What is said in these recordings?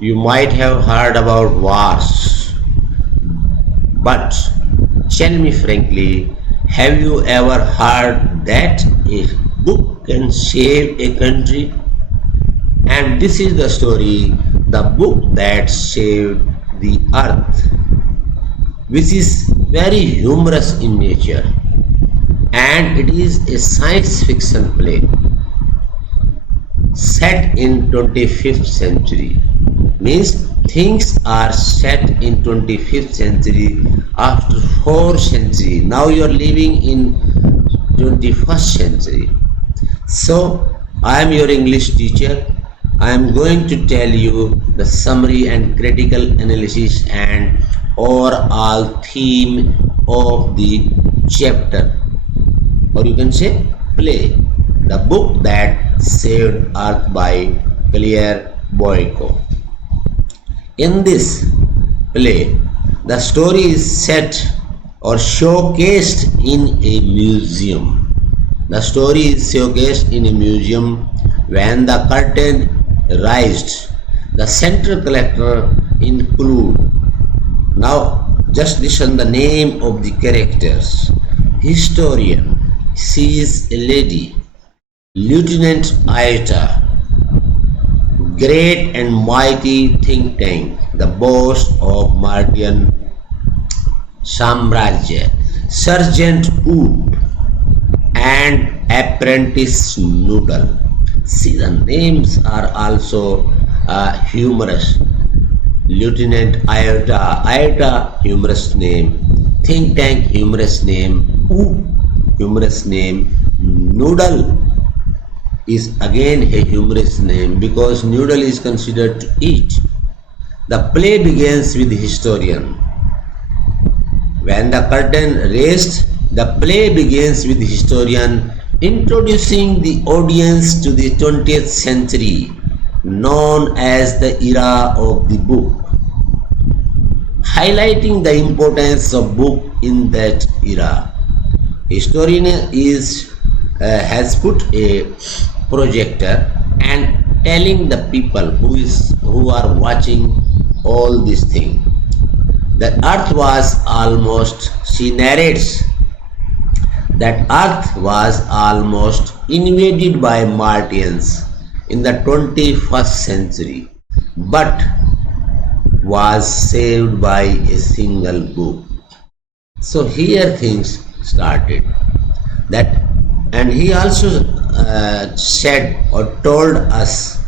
You might have heard about wars, but tell me frankly, have you ever heard that a book can save a country? And this is the story, the book that saved the earth, which is very humorous in nature, and it is a science fiction play set in 25th century. Means things are set in 25th century after 4 century. Now you are living in 21st century. So I am your English teacher. I am going to tell you the summary and critical analysis and overall theme of the chapter, or you can say play, the book that saved earth by Claire Boyko. In this play, the story is set or showcased in a museum. The story is showcased in a museum. When the curtain raised, the central character include. Now just listen the name of the characters. Historian, she is a lady. Lieutenant Iota, great and mighty think tank, the boss of Martian Samrajya, Sergeant Wood, and Apprentice Noodle. See, the names are also humorous. Lieutenant Iota, Iota, humorous name. Think tank, humorous name. Wood, humorous name. Noodle is again a humorous name because noodle is considered to eat. The play begins with the historian. When the curtain raised, the play begins with the historian introducing the audience to the 20th century, known as the era of the book, highlighting the importance of book in that era. Historian has put a projector and telling the people who are watching all this thing. The earth was almost, she narrates that earth was almost invaded by Martians in the 21st century, but was saved by a single book. So here things started. That, and he also said or told us,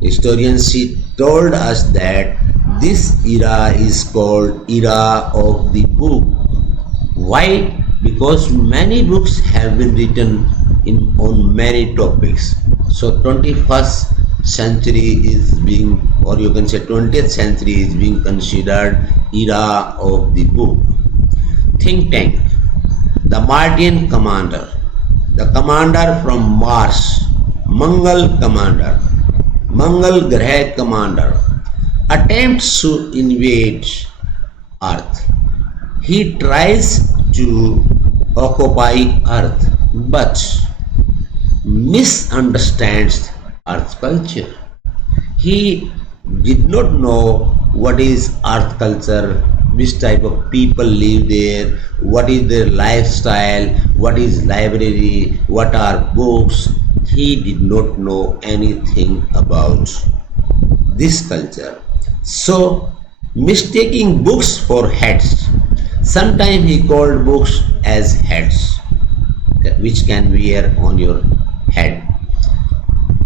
historians, she told us that this era is called era of the book. Why? Because many books have been written on many topics. So 21st century is being, or you can say 20th century is being considered era of the book. Think tank, the Martian commander, the commander from Mars, Mangal commander, Mangal Grah commander, attempts to invade Earth. He tries to occupy Earth but misunderstands Earth culture. He did not know what is Earth culture, which type of people live there, what is their lifestyle, what is library, what are books. He did not know anything about this culture. So, mistaking books for heads. Sometimes he called books as heads, which can wear on your head.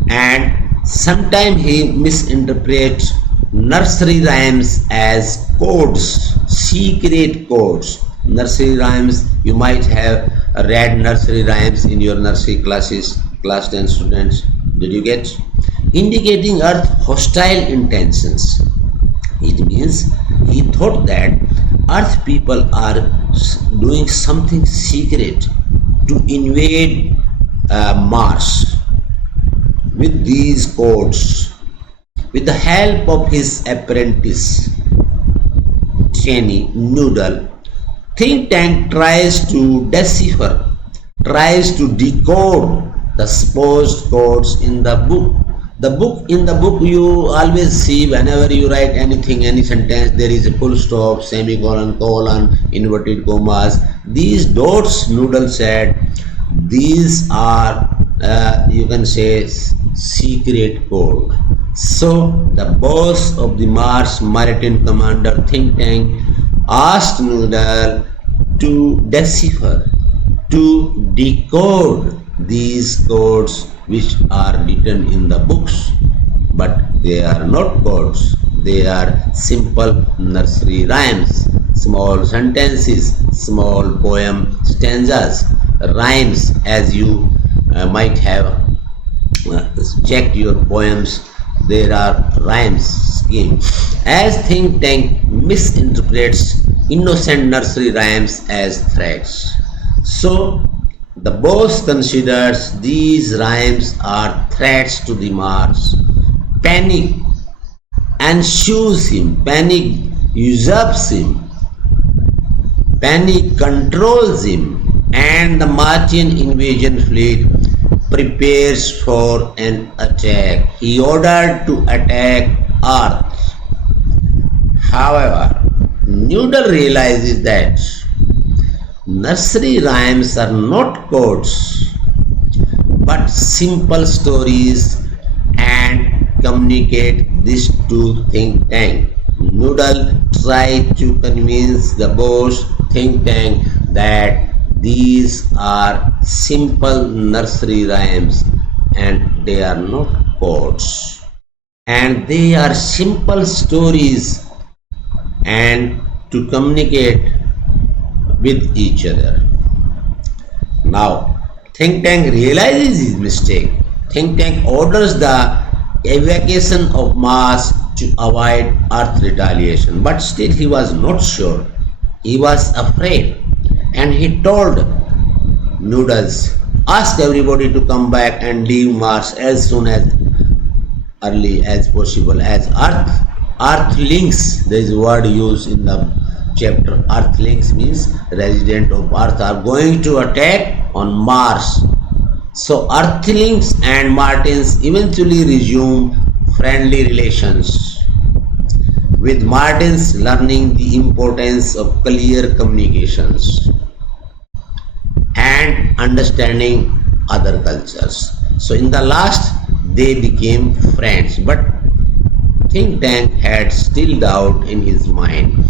And sometimes he misinterprets nursery rhymes as codes, secret codes. Nursery rhymes, you might have read nursery rhymes in your nursery classes, class 10 students. Did you get? Indicating earth hostile intentions. It means he thought that earth people are doing something secret to invade Mars with these codes. With the help of his apprentice, Cheney Noodle, think tank tries to decipher, tries to decode the supposed codes in the book. In the book you always see whenever you write anything, any sentence, there is a full stop, semicolon, colon, inverted commas. These dots, Noodle said, these are, you can say, secret code. So the boss of the Mars Maritime Commander think tank asked Noodle to decipher, to decode these codes which are written in the books, but they are not codes, they are simple nursery rhymes, small sentences, small poem stanzas, rhymes. As you might have checked your poems, there are rhymes scheme. As think tank misinterprets innocent nursery rhymes as threats, so the boss considers these rhymes are threats to the Mars. Panic ensues him, panic usurps him, panic controls him, and the Martian invasion fleet prepares for an attack. He ordered to attack Earth. However, Noodle realizes that nursery rhymes are not codes but simple stories, and communicate this to think tank. Noodle tried to convince the boss think tank that these are simple nursery rhymes and they are not codes, and they are simple stories, and to communicate with each other. Now, think tank realizes his mistake. Think tank orders the evacuation of Mars to avoid Earth retaliation, but still he was not sure. He was afraid, and he told Noodles, ask everybody to come back and leave Mars as soon as early as possible. As Earthlings, there is a word used in the chapter. Earthlings means resident of Earth are going to attack on Mars. So Earthlings and Martians eventually resume friendly relations, with Martians learning the importance of clear communications and understanding other cultures. So in the last, they became friends, but think tank had still doubt in his mind.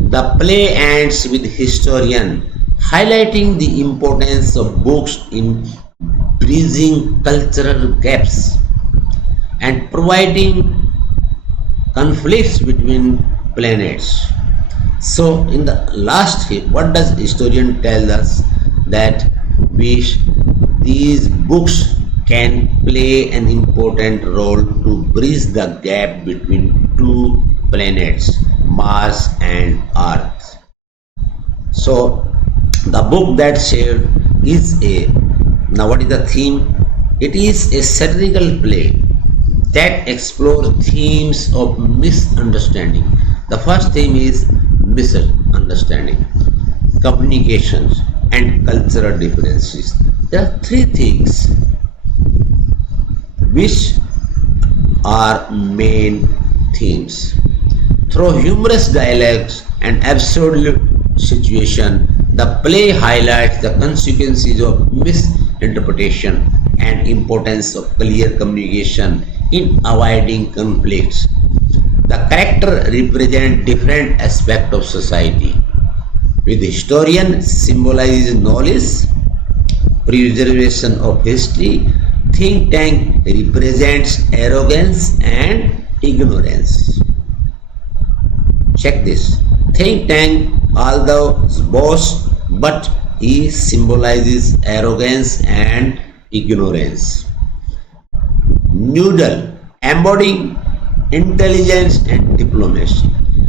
The play ends with historian highlighting the importance of books in bridging cultural gaps and providing conflicts between planets. So in the last, what does historian tell us? That we these books can play an important role to bridge the gap between two planets, Mars and Earth. So the book that saved is a, now what is the theme? It is a satirical play that explores themes of misunderstanding. The first theme is misunderstanding, communications, and cultural differences. There are three things which are main themes. Through humorous dialogues and absurd situation, the play highlights the consequences of misinterpretation and importance of clear communication in avoiding conflicts. The character represent different aspects of society. With historian symbolizes knowledge, preservation of history, think tank represents arrogance and ignorance. Check this. Think tank, although boss, but he symbolizes arrogance and ignorance. Noodle, embodying intelligence and diplomacy.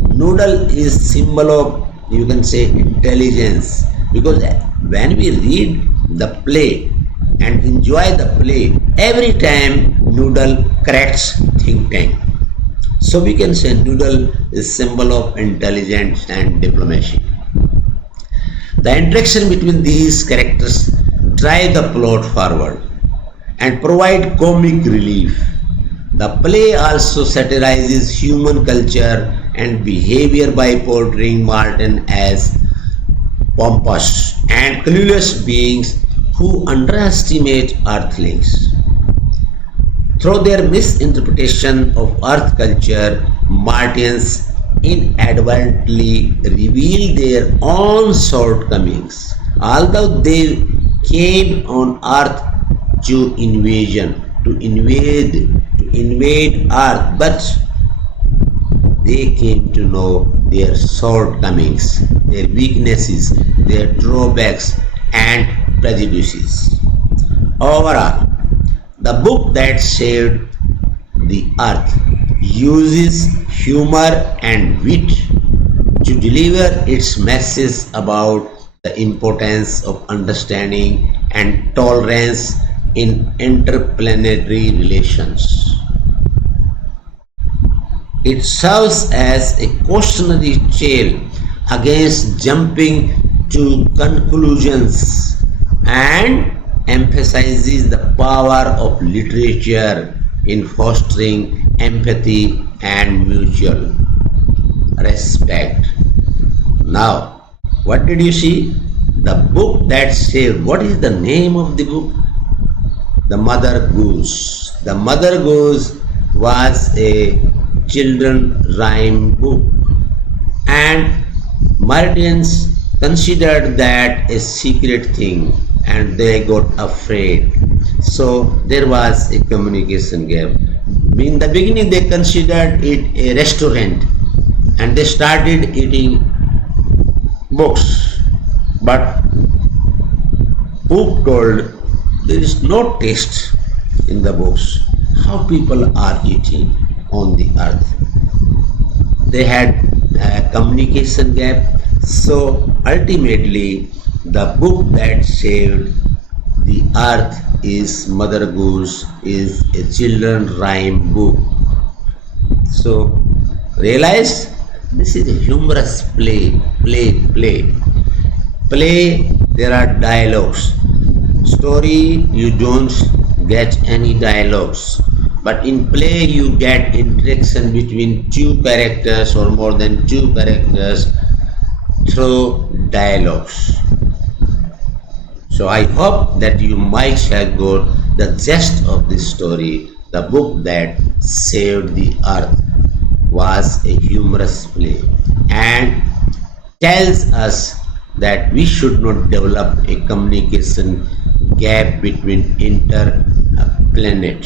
Noodle is symbol of, you can say, intelligence, because when we read the play and enjoy the play, every time Noodle corrects think tank. So we can say Noodle is symbol of intelligence and diplomacy. The interaction between these characters drive the plot forward and provide comic relief. The play also satirizes human culture and behavior by portraying Martin as pompous and clueless beings who underestimate earthlings. Through their misinterpretation of earth culture, Martians inadvertently reveal their own shortcomings. Although they came on earth to invade earth, but they came to know their shortcomings, their weaknesses, their drawbacks, and prejudices. Overall, the book that saved the earth uses humor and wit to deliver its message about the importance of understanding and tolerance in interplanetary relations. It serves as a cautionary tale against jumping to conclusions and emphasizes the power of literature in fostering empathy and mutual respect. Now, what did you see? The book that saved. What is the name of the book? The Mother Goose. The Mother Goose was a children rhyme book, and Martians considered that a secret thing and they got afraid. So there was a communication gap. In the beginning, they considered it a restaurant and they started eating books. But Pope told there is no taste in the books. How people are eating on the earth. They had a communication gap. So ultimately, the book that saved the earth is Mother Goose, is a children rhyme book. So realize this is a humorous play. There are dialogues. Story, you don't get any dialogues, but in play you get interaction between two characters or more than two characters through dialogues. So I hope that you might have got the gist of this story. The book that saved the earth was a humorous play and tells us that we should not develop a communication gap between interplanet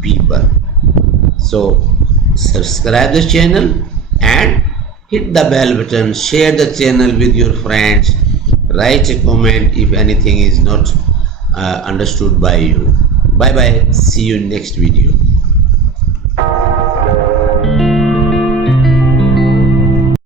people. So subscribe the channel and hit the bell button, share the channel with your friends, write a comment if anything is not understood by you. Bye bye, see you next video.